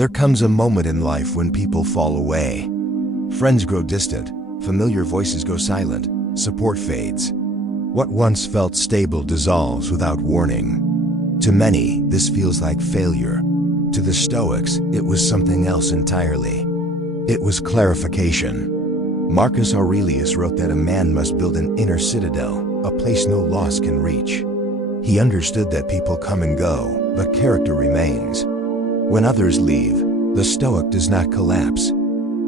There comes a moment in life when people fall away. Friends grow distant, familiar voices go silent, support fades. What once felt stable dissolves without warning. To many, this feels like failure. To the Stoics, it was something else entirely. It was clarification. Marcus Aurelius wrote that a man must build an inner citadel, a place no loss can reach. He understood that people come and go, but character remains. When others leave, the Stoic does not collapse.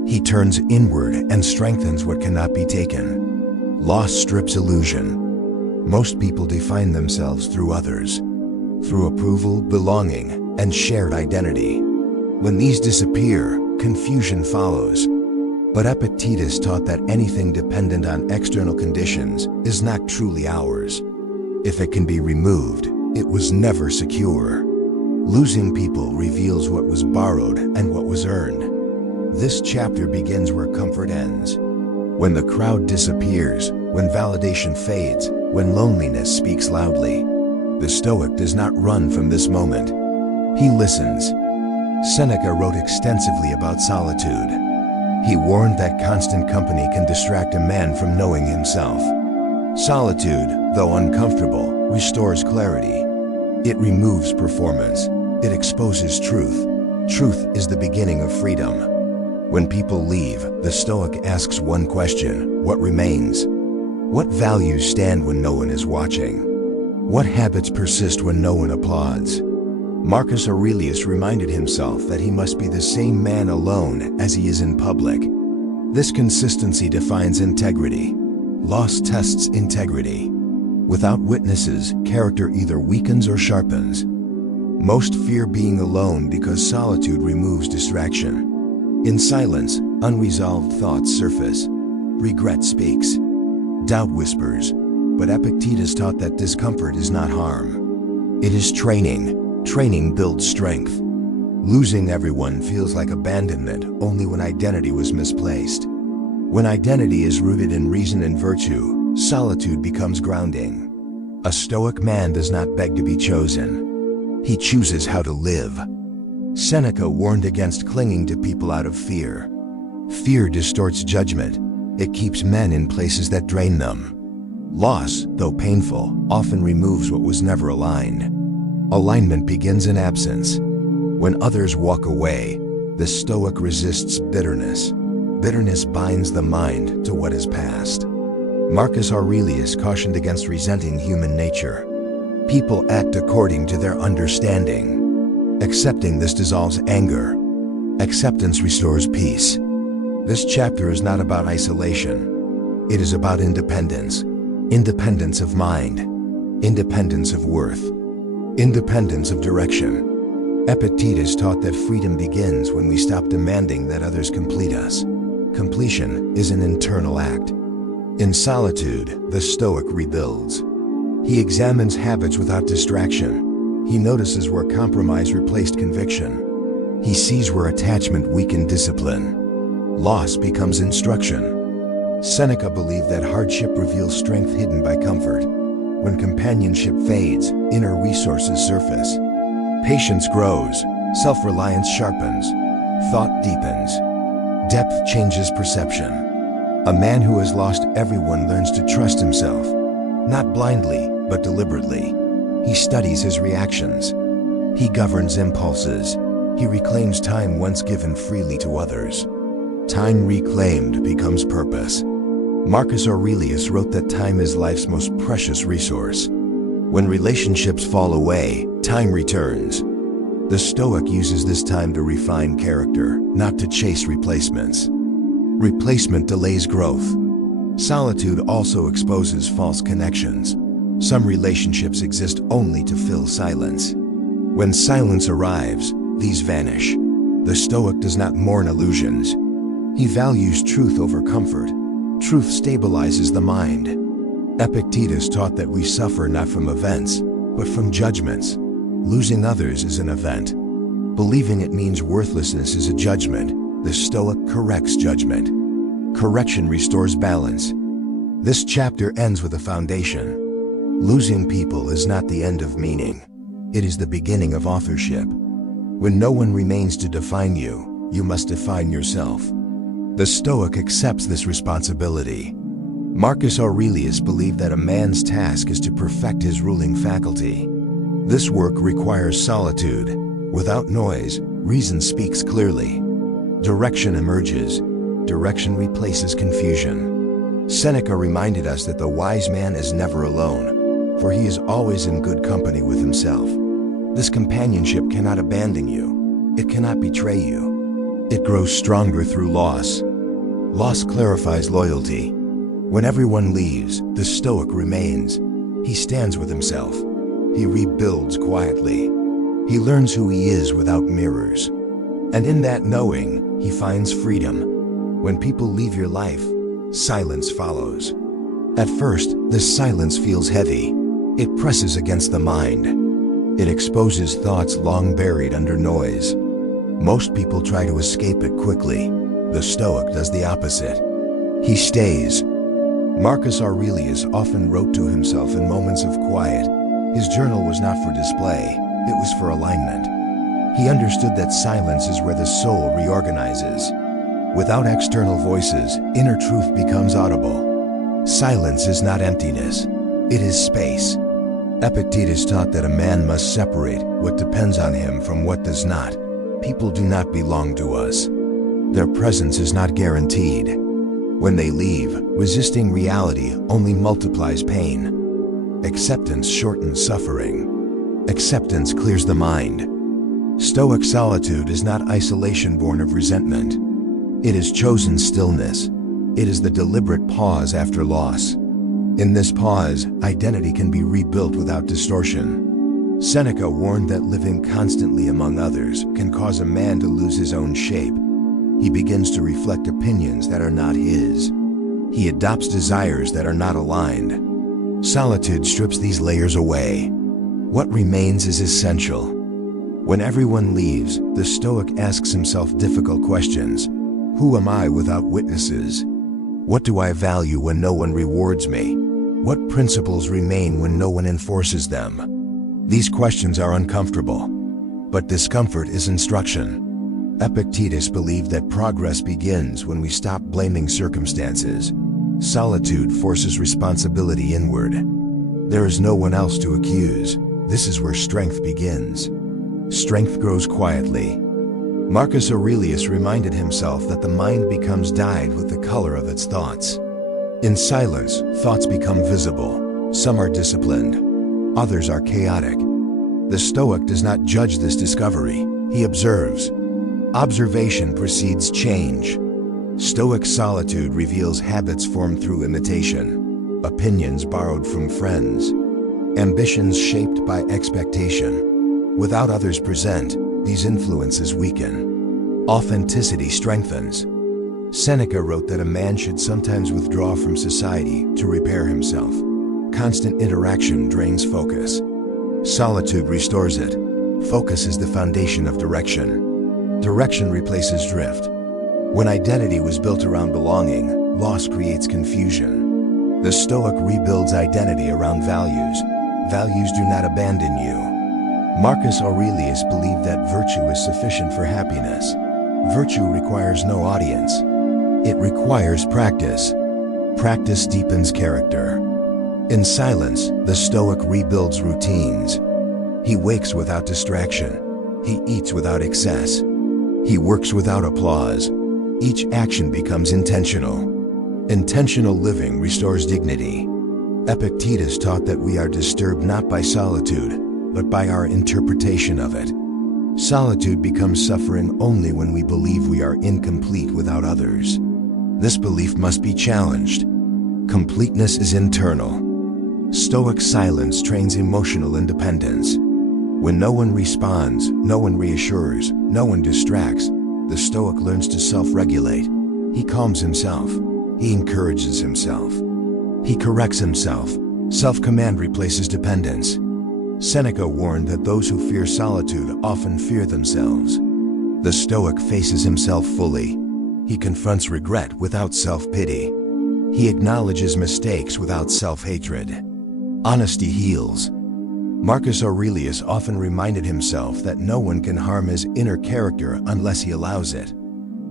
He turns inward and strengthens what cannot be taken. Loss strips illusion. Most people define themselves through others, through approval, belonging, and shared identity. When these disappear, confusion follows. But Epictetus taught that anything dependent on external conditions is not truly ours. If it can be removed, it was never secure. Losing people reveals what was borrowed and what was earned. This chapter begins where comfort ends. When the crowd disappears, when validation fades, when loneliness speaks loudly. The Stoic does not run from this moment. He listens. Seneca wrote extensively about solitude. He warned that constant company can distract a man from knowing himself. Solitude, though uncomfortable, restores clarity. It removes performance. It exposes truth. Truth is the beginning of freedom. When people leave, the Stoic asks one question: what remains? What values stand when no one is watching? What habits persist when no one applauds? Marcus Aurelius reminded himself that he must be the same man alone as he is in public. This consistency defines integrity. Loss tests integrity. Without witnesses, character either weakens or sharpens. Most fear being alone because solitude removes distraction. In silence, unresolved thoughts surface. Regret speaks. Doubt whispers. But Epictetus taught that discomfort is not harm. It is training. Training builds strength. Losing everyone feels like abandonment only when identity was misplaced. When identity is rooted in reason and virtue, solitude becomes grounding. A Stoic man does not beg to be chosen. He chooses how to live. Seneca warned against clinging to people out of fear. Fear distorts judgment. It keeps men in places that drain them. Loss, though painful, often removes what was never aligned. Alignment begins in absence. When others walk away, the Stoic resists bitterness. Bitterness binds the mind to what is past. Marcus Aurelius cautioned against resenting human nature. People act according to their understanding. Accepting this dissolves anger. Acceptance restores peace. This chapter is not about isolation. It is about independence. Independence of mind. Independence of worth. Independence of direction. Epictetus taught that freedom begins when we stop demanding that others complete us. Completion is an internal act. In solitude, the Stoic rebuilds. He examines habits without distraction. He notices where compromise replaced conviction. He sees where attachment weakened discipline. Loss becomes instruction. Seneca believed that hardship reveals strength hidden by comfort. When companionship fades, inner resources surface. Patience grows, self-reliance sharpens, thought deepens. Depth changes perception. A man who has lost everyone learns to trust himself, not blindly, but deliberately. He studies his reactions. He governs impulses. He reclaims time once given freely to others. Time reclaimed becomes purpose. Marcus Aurelius wrote that time is life's most precious resource. When relationships fall away, time returns. The Stoic uses this time to refine character, not to chase replacements. Replacement delays growth. Solitude also exposes false connections. Some relationships exist only to fill silence. When silence arrives, these vanish. The Stoic does not mourn illusions. He values truth over comfort. Truth stabilizes the mind. Epictetus taught that we suffer not from events, but from judgments. Losing others is an event. Believing it means worthlessness is a judgment. The Stoic corrects judgment. Correction restores balance. This chapter ends with a foundation. Losing people is not the end of meaning. It is the beginning of authorship. When no one remains to define you, you must define yourself. The Stoic accepts this responsibility. Marcus Aurelius believed that a man's task is to perfect his ruling faculty. This work requires solitude. Without noise, reason speaks clearly. Direction emerges. Direction replaces confusion. Seneca reminded us that the wise man is never alone, for he is always in good company with himself. This companionship cannot abandon you. It cannot betray you. It grows stronger through loss. Loss clarifies loyalty. When everyone leaves, the Stoic remains. He stands with himself. He rebuilds quietly. He learns who he is without mirrors. And in that knowing, he finds freedom. When people leave your life, silence follows. At first, this silence feels heavy. It presses against the mind. It exposes thoughts long buried under noise. Most people try to escape it quickly. The Stoic does the opposite. He stays. Marcus Aurelius often wrote to himself in moments of quiet. His journal was not for display, it was for alignment. He understood that silence is where the soul reorganizes. Without external voices, inner truth becomes audible. Silence is not emptiness, it is space. Epictetus taught that a man must separate what depends on him from what does not. People do not belong to us. Their presence is not guaranteed. When they leave, resisting reality only multiplies pain. Acceptance shortens suffering. Acceptance clears the mind. Stoic solitude is not isolation born of resentment. It is chosen stillness. It is the deliberate pause after loss. In this pause, identity can be rebuilt without distortion. Seneca warned that living constantly among others can cause a man to lose his own shape. He begins to reflect opinions that are not his. He adopts desires that are not aligned. Solitude strips these layers away. What remains is essential. When everyone leaves, the Stoic asks himself difficult questions. Who am I without witnesses? What do I value when no one rewards me? What principles remain when no one enforces them? These questions are uncomfortable, but discomfort is instruction. Epictetus believed that progress begins when we stop blaming circumstances. Solitude forces responsibility inward. There is no one else to accuse. This is where strength begins. Strength grows quietly. Marcus Aurelius reminded himself that the mind becomes dyed with the color of its thoughts. In silence, thoughts become visible. Some are disciplined, others are chaotic. The Stoic does not judge this discovery, he observes. Observation precedes change. Stoic solitude reveals habits formed through imitation, opinions borrowed from friends, ambitions shaped by expectation. Without others present, these influences weaken. Authenticity strengthens. Seneca wrote that a man should sometimes withdraw from society to repair himself. Constant interaction drains focus. Solitude restores it. Focus is the foundation of direction. Direction replaces drift. When identity was built around belonging, loss creates confusion. The Stoic rebuilds identity around values. Values do not abandon you. Marcus Aurelius believed that virtue is sufficient for happiness. Virtue requires no audience. It requires practice. Practice deepens character. In silence, the Stoic rebuilds routines. He wakes without distraction. He eats without excess. He works without applause. Each action becomes intentional. Intentional living restores dignity. Epictetus taught that we are disturbed not by solitude, but by our interpretation of it. Solitude becomes suffering only when we believe we are incomplete without others. This belief must be challenged. Completeness is internal. Stoic silence trains emotional independence. When no one responds, no one reassures, no one distracts, the Stoic learns to self-regulate. He calms himself. He encourages himself. He corrects himself. Self-command replaces dependence. Seneca warned that those who fear solitude often fear themselves. The Stoic faces himself fully. He confronts regret without self-pity. He acknowledges mistakes without self-hatred. Honesty heals. Marcus Aurelius often reminded himself that no one can harm his inner character unless he allows it.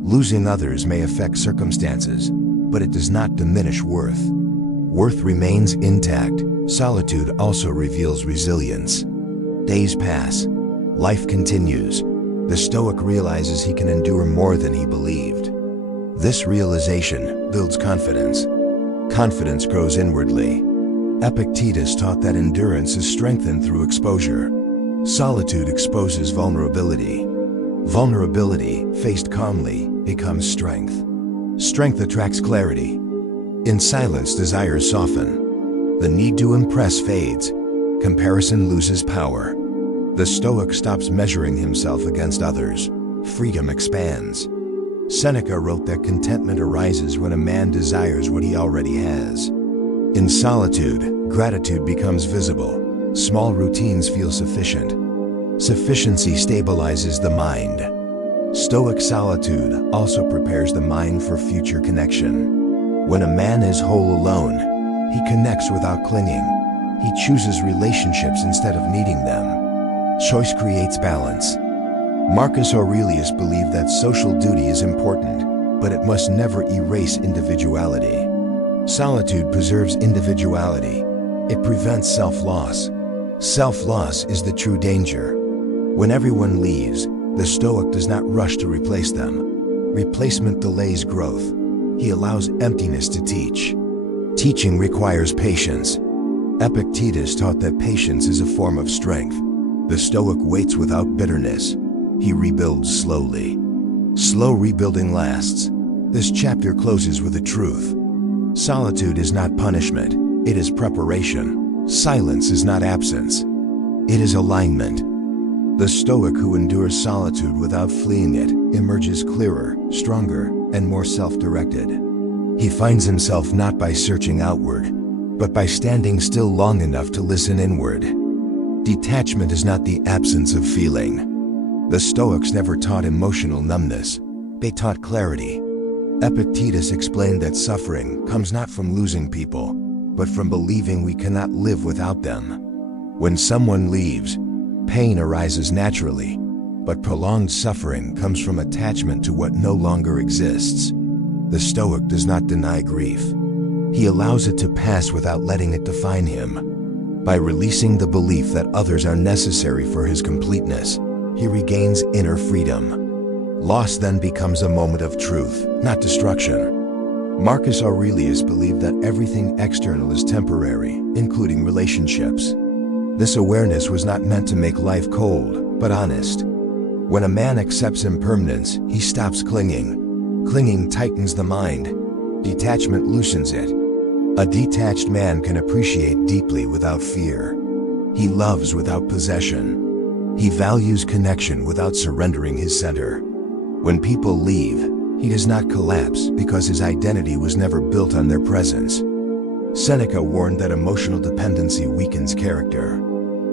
Losing others may affect circumstances, but it does not diminish worth. Worth remains intact. Solitude also reveals resilience. Days pass. Life continues. The Stoic realizes he can endure more than he believed. This realization builds confidence. Confidence grows inwardly. Epictetus taught that endurance is strengthened through exposure. Solitude exposes vulnerability. Vulnerability, faced calmly, becomes strength. Strength attracts clarity. In silence, desires soften. The need to impress fades. Comparison loses power. The Stoic stops measuring himself against others. Freedom expands. Seneca wrote that contentment arises when a man desires what he already has. In solitude, gratitude becomes visible. Small routines feel sufficient. Sufficiency stabilizes the mind. Stoic solitude also prepares the mind for future connection. When a man is whole alone, he connects without clinging. He chooses relationships instead of needing them. Choice creates balance. Marcus Aurelius believed that social duty is important, but it must never erase individuality. Solitude preserves individuality. It prevents self-loss. Self-loss is the true danger. When everyone leaves, the Stoic does not rush to replace them. Replacement delays growth. He allows emptiness to teach. Teaching requires patience. Epictetus taught that patience is a form of strength. The Stoic waits without bitterness. He rebuilds slowly. Slow rebuilding lasts. This chapter closes with a truth. Solitude is not punishment. It is preparation. Silence is not absence. It is alignment. The Stoic who endures solitude without fleeing it emerges clearer, stronger, and more self-directed. He finds himself not by searching outward, but by standing still long enough to listen inward. Detachment is not the absence of feeling. The Stoics never taught emotional numbness. They taught clarity. Epictetus explained that suffering comes not from losing people, but from believing we cannot live without them. When someone leaves, pain arises naturally, but prolonged suffering comes from attachment to what no longer exists. The Stoic does not deny grief. He allows it to pass without letting it define him. By releasing the belief that others are necessary for his completeness, he regains inner freedom. Loss then becomes a moment of truth, not destruction. Marcus Aurelius believed that everything external is temporary, including relationships. This awareness was not meant to make life cold, but honest. When a man accepts impermanence, he stops clinging. Clinging tightens the mind. Detachment loosens it. A detached man can appreciate deeply without fear. He loves without possession. He values connection without surrendering his center. When people leave, he does not collapse because his identity was never built on their presence. Seneca warned that emotional dependency weakens character.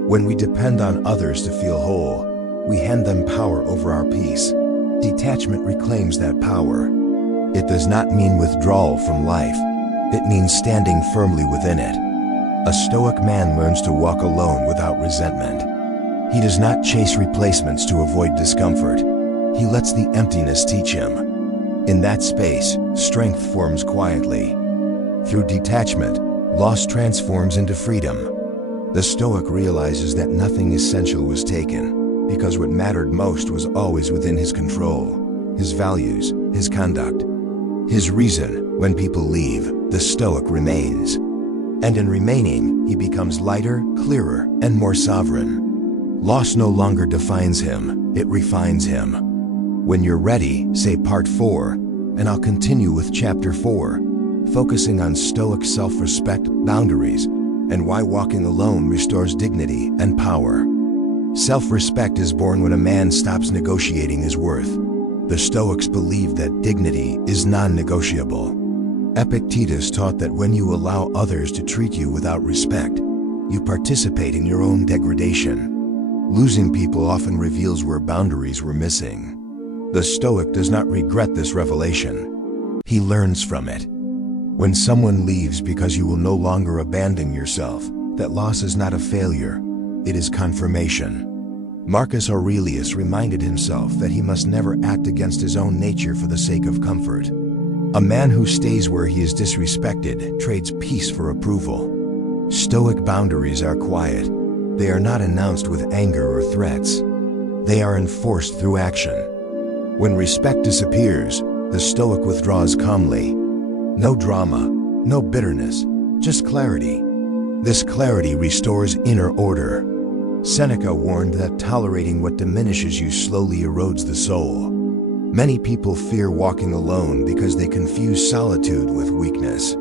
When we depend on others to feel whole, we hand them power over our peace. Detachment reclaims that power. It does not mean withdrawal from life. It means standing firmly within it. A Stoic man learns to walk alone without resentment. He does not chase replacements to avoid discomfort. He lets the emptiness teach him. In that space, strength forms quietly. Through detachment, loss transforms into freedom. The Stoic realizes that nothing essential was taken, because what mattered most was always within his control, his values, his conduct, his reason. When people leave, the Stoic remains. And in remaining, he becomes lighter, clearer, and more sovereign. Loss no longer defines him, it refines him. When you're ready, say part 4, and I'll continue with chapter 4, focusing on Stoic self-respect, boundaries, and why walking alone restores dignity and power. Self-respect is born when a man stops negotiating his worth. The Stoics believe that dignity is non-negotiable. Epictetus taught that when you allow others to treat you without respect, you participate in your own degradation. Losing people often reveals where boundaries were missing. The Stoic does not regret this revelation. He learns from it. When someone leaves because you will no longer abandon yourself, that loss is not a failure. it is confirmation. Marcus Aurelius reminded himself that he must never act against his own nature for the sake of comfort. A man who stays where he is disrespected trades peace for approval. Stoic boundaries are quiet. They are not announced with anger or threats. They are enforced through action. When respect disappears, the Stoic withdraws calmly. No drama, no bitterness, just clarity. This clarity restores inner order. Seneca warned that tolerating what diminishes you slowly erodes the soul. Many people fear walking alone because they confuse solitude with weakness.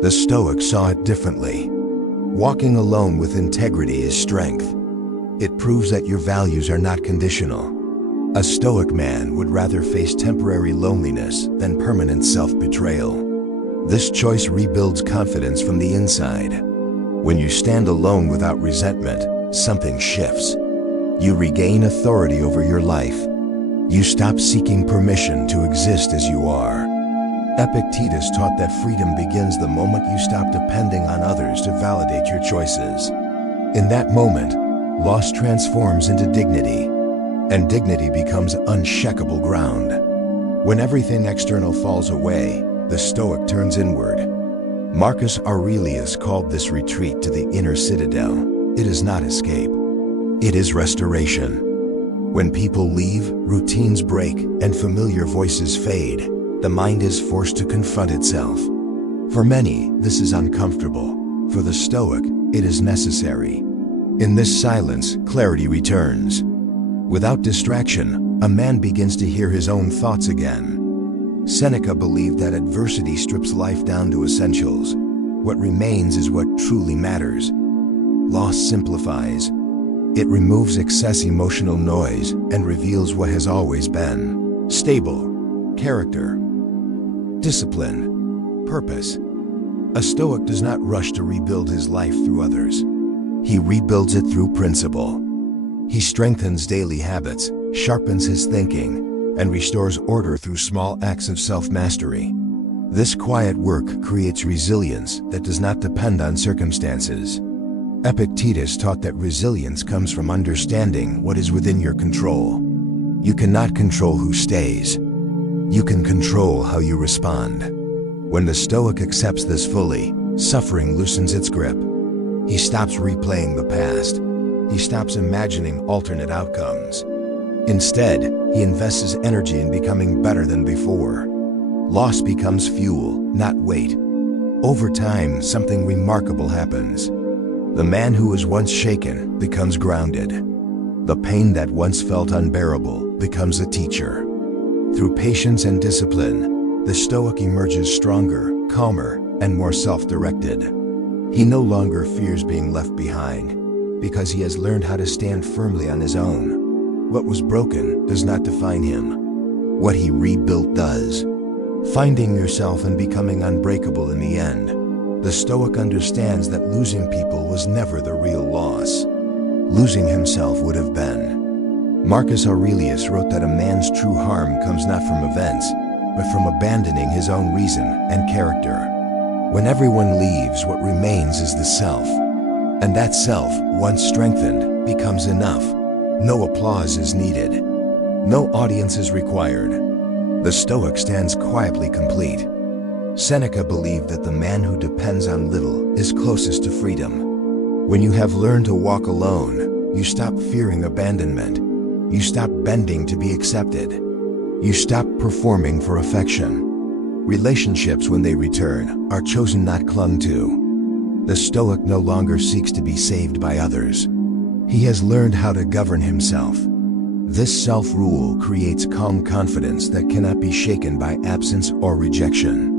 The Stoics saw it differently. Walking alone with integrity is strength. It proves that your values are not conditional. A Stoic man would rather face temporary loneliness than permanent self-betrayal. This choice rebuilds confidence from the inside. When you stand alone without resentment, something shifts. You regain authority over your life. You stop seeking permission to exist as you are. Epictetus taught that freedom begins the moment you stop depending on others to validate your choices. In that moment, loss transforms into dignity, and dignity becomes unshakable ground. When everything external falls away, the Stoic turns inward. Marcus Aurelius called this retreat to the inner citadel. It is not escape. It is restoration. When people leave, routines break, and familiar voices fade, the mind is forced to confront itself. For many, this is uncomfortable. For the Stoic, it is necessary. In this silence, clarity returns. Without distraction, a man begins to hear his own thoughts again. Seneca believed that adversity strips life down to essentials. What remains is what truly matters. Loss simplifies. It removes excess emotional noise and reveals what has always been. Stable. Character. Discipline. Purpose. A Stoic does not rush to rebuild his life through others. He rebuilds it through principle. He strengthens daily habits, sharpens his thinking, and restores order through small acts of self-mastery. This quiet work creates resilience that does not depend on circumstances. Epictetus taught that resilience comes from understanding what is within your control. You cannot control who stays. You can control how you respond. When the Stoic accepts this fully, suffering loosens its grip. He stops replaying the past. He stops imagining alternate outcomes. Instead, he invests his energy in becoming better than before. Loss becomes fuel, not weight. Over time, something remarkable happens. The man who was once shaken becomes grounded. The pain that once felt unbearable becomes a teacher. Through patience and discipline, the Stoic emerges stronger, calmer, and more self-directed. He no longer fears being left behind, because he has learned how to stand firmly on his own. What was broken does not define him. What he rebuilt does. Finding yourself and becoming unbreakable in the end, the Stoic understands that losing people was never the real loss. Losing himself would have been. Marcus Aurelius wrote that a man's true harm comes not from events, but from abandoning his own reason and character. When everyone leaves, what remains is the self. And that self, once strengthened, becomes enough. No applause is needed. No audience is required. The Stoic stands quietly complete. Seneca believed that the man who depends on little is closest to freedom. When you have learned to walk alone, you stop fearing abandonment. You stop bending to be accepted. You stop performing for affection. Relationships, when they return, are chosen, not clung to. The Stoic no longer seeks to be saved by others. He has learned how to govern himself. This self-rule creates calm confidence that cannot be shaken by absence or rejection.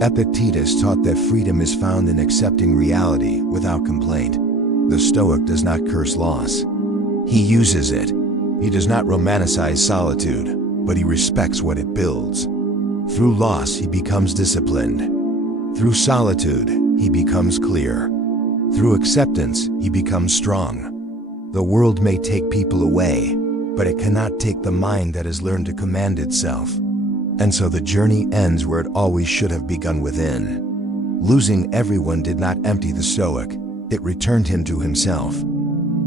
Epictetus taught that freedom is found in accepting reality without complaint. The Stoic does not curse loss. He uses it. He does not romanticize solitude, but he respects what it builds. Through loss, he becomes disciplined. Through solitude, he becomes clear. Through acceptance, he becomes strong. The world may take people away, but it cannot take the mind that has learned to command itself. And so the journey ends where it always should have begun, within. Losing everyone did not empty the Stoic, it returned him to himself.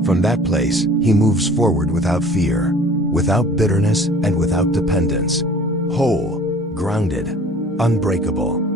From that place, he moves forward without fear, without bitterness, and without dependence, whole, grounded, unbreakable.